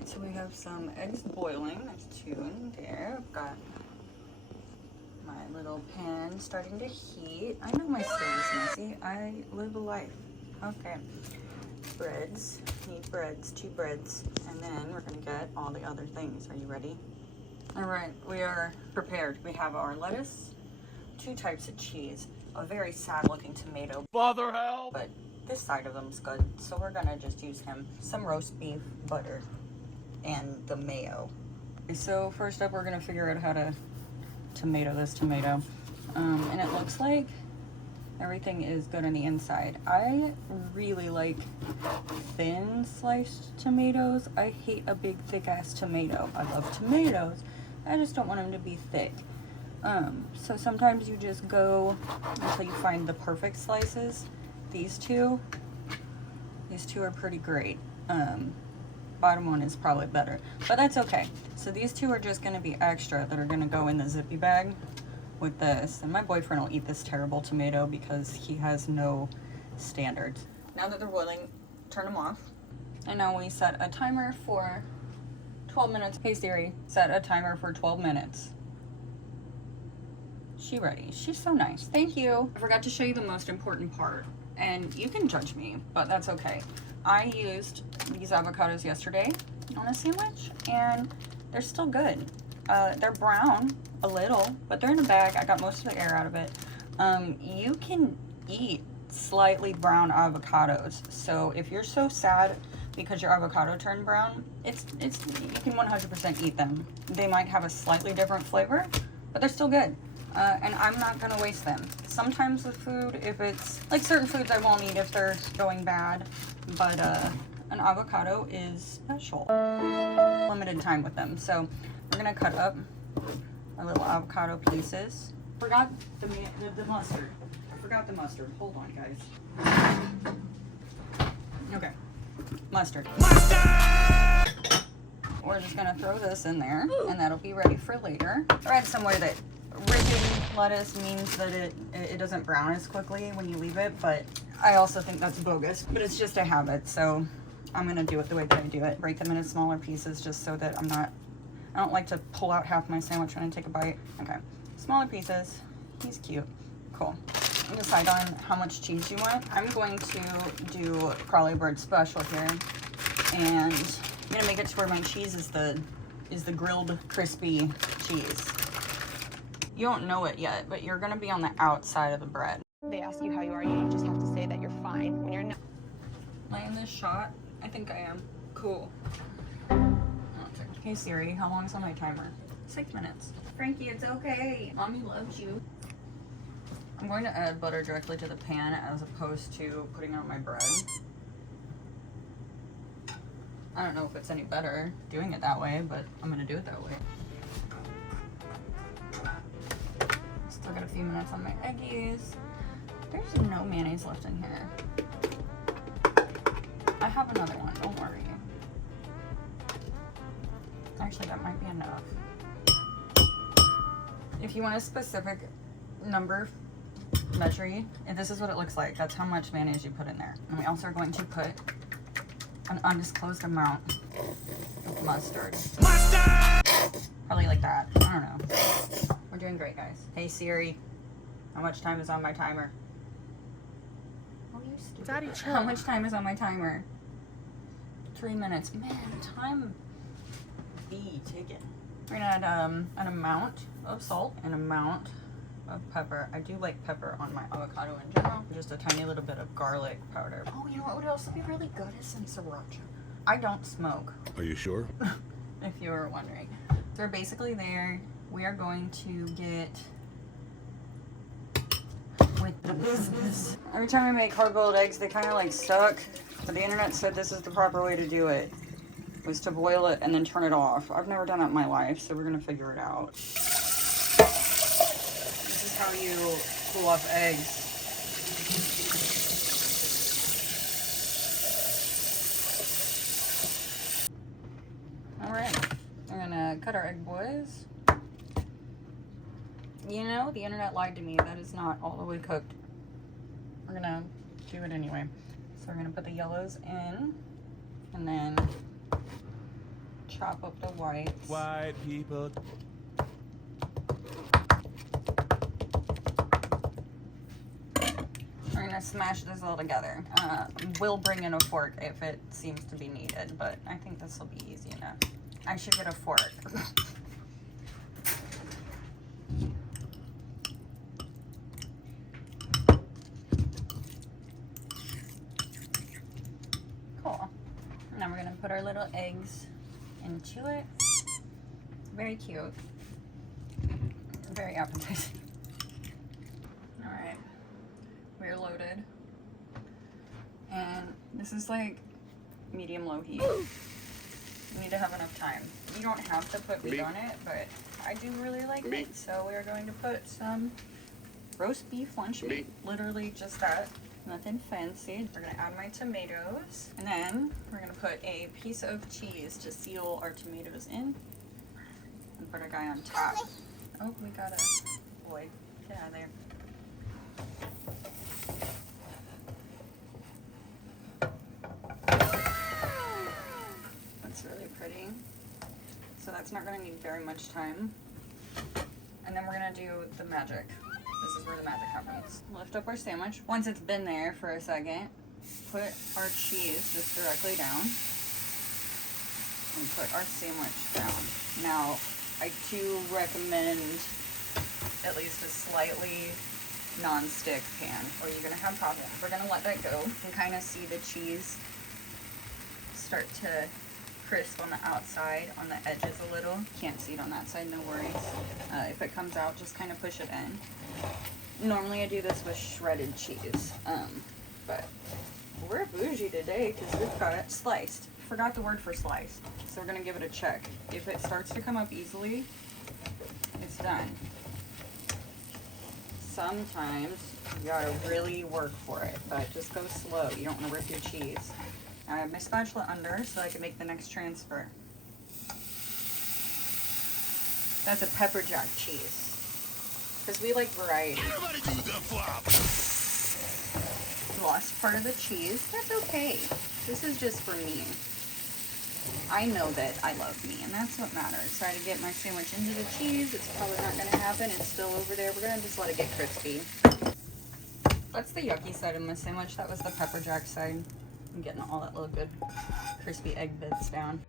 Alright, so we have some eggs boiling. There's 2 in there. I've got my little pan starting to heat. I know my stove is messy. I live a life. Okay. Breads. Need breads. 2 breads. And then we're going to get all the other things. Are you ready? Alright, we are prepared. We have our lettuce, 2 types of cheese, a very sad looking tomato. Father help! But this side of them's good, so we're gonna just use him. Some roast beef, butter, and the mayo. So first up, we're gonna figure out how to tomato this tomato. And it looks like everything is good on the inside. I really like thin sliced tomatoes. I hate a big thick ass tomato. I love tomatoes. I just don't want them to be thick. So sometimes you just go until you find the perfect slices. These two are pretty great. Bottom one is probably better, but that's okay. So these 2 are just gonna be extra that are gonna go in the zippy bag with this. And my boyfriend will eat this terrible tomato because he has no standards. Now that they're boiling, turn them off. And now we set a timer for 12 minutes. Hey Siri, set a timer for 12 minutes. She ready. She's so nice. Thank you. I forgot to show you the most important part. And you can judge me, but that's okay. I used these avocados yesterday on a sandwich, and they're still good. They're brown a little, but they're in a bag. I got most of the air out of it. You can eat slightly brown avocados. So if you're so sad because your avocado turned brown, you can 100% eat them. They might have a slightly different flavor, but they're still good. And I'm not gonna waste them. Sometimes with food, if it's like certain foods I won't eat if they're going bad, but an avocado is special. Limited time with them. So we're gonna cut up our little avocado pieces. Forgot the mustard. I forgot the mustard. Hold on, guys. Okay, mustard. We're just gonna throw this in there, and that'll be ready for later. I read somewhere that ripping lettuce means that it doesn't brown as quickly when you leave it, but I also think that's bogus. But it's just a habit, so I'm gonna do it the way that I do it. Break them into smaller pieces just so that I don't like to pull out half my sandwich when I take a bite. Okay, smaller pieces. He's cute. Cool. And decide on how much cheese you want. I'm going to do Crawley Bird Special here, and I'm gonna make it to where my cheese is the grilled crispy cheese. You don't know it yet, but you're gonna be on the outside of the bread. They ask you how you are, you just have to say that you're fine when you're not. Am I in this shot? I think I am. Cool. Hey Siri, how long is on my timer? 6 minutes. Frankie, it's okay. Mommy loves you. I'm going to add butter directly to the pan as opposed to putting it on my bread. I don't know if it's any better doing it that way, but I'm gonna do it that way. Still got a few minutes on my eggies. There's no mayonnaise left in here. I have another one, don't worry. Actually, that might be enough. If you want a specific number, measure, and this is what it looks like. That's how much mayonnaise you put in there. And we also are going to put an undisclosed amount of mustard. Probably like that. I don't know. We're doing great, guys. Hey Siri, how much time is on my timer? Oh, you stupid. Daddy, chill. How much time is on my timer? 3 minutes. Man, time be ticking. We're gonna add an amount of salt, an amount of pepper. I do like pepper on my avocado in general. Just a tiny little bit of garlic powder. Oh, you know what would also be really good is some sriracha. I don't smoke. Are you sure? If you were wondering. So we're basically there. We are going to get with the business. Every time I make hard-boiled eggs, they kind of like suck. But the internet said this is the proper way to do it. Was to boil it and then turn it off. I've never done that in my life, so we're gonna figure it out. This is how you cool off eggs. All right, we're gonna cut our egg boys. You know, the internet lied to me. That is not all the way cooked. We're gonna do it anyway. So we're gonna put the yellows in, and then chop up the whites. White people. We're gonna smash this all together. We'll bring in a fork if it seems to be needed, but I think this will be easy enough. I should get a fork. Cool. Now we're gonna put our little eggs into it. Very cute. Very appetizing. Alright. We're loaded. And this is like medium-low heat. You need to have enough time. You don't have to put meat on it, but I do really like meat, so we are going to put some roast beef lunch meat. Literally just that. Nothing fancy. We're gonna add my tomatoes, and then we're gonna put a piece of cheese to seal our tomatoes in, and put our guy on top. Oh, we got a boy. Get out of there. That's really pretty. So that's not gonna need very much time. And then we're gonna do the magic. This is where the magic happens. Lift up our sandwich. Once it's been there for a second, put our cheese just directly down and put our sandwich down. Now, I do recommend at least a slightly non-stick pan or you're gonna have problems. We're gonna let that go. You can kind of see the cheese start to crisp on the outside, on the edges a little. Can't see it on that side, no worries. If it comes out, just kind of push it in. Normally I do this with shredded cheese, but we're bougie today because we've got it sliced. Forgot the word for sliced, so we're gonna give it a check. If it starts to come up easily, it's done. Sometimes you gotta really work for it, but just go slow. You don't wanna rip your cheese. I have my spatula under so I can make the next transfer. That's a pepper jack cheese. Because we like variety. Lost part of the cheese. That's okay. This is just for me. I know that I love me, and that's what matters. Try to get my sandwich into the cheese. It's probably not going to happen. It's still over there. We're going to just let it get crispy. That's the yucky side of my sandwich. That was the pepper jack side. I'm getting all that little good crispy egg bits down.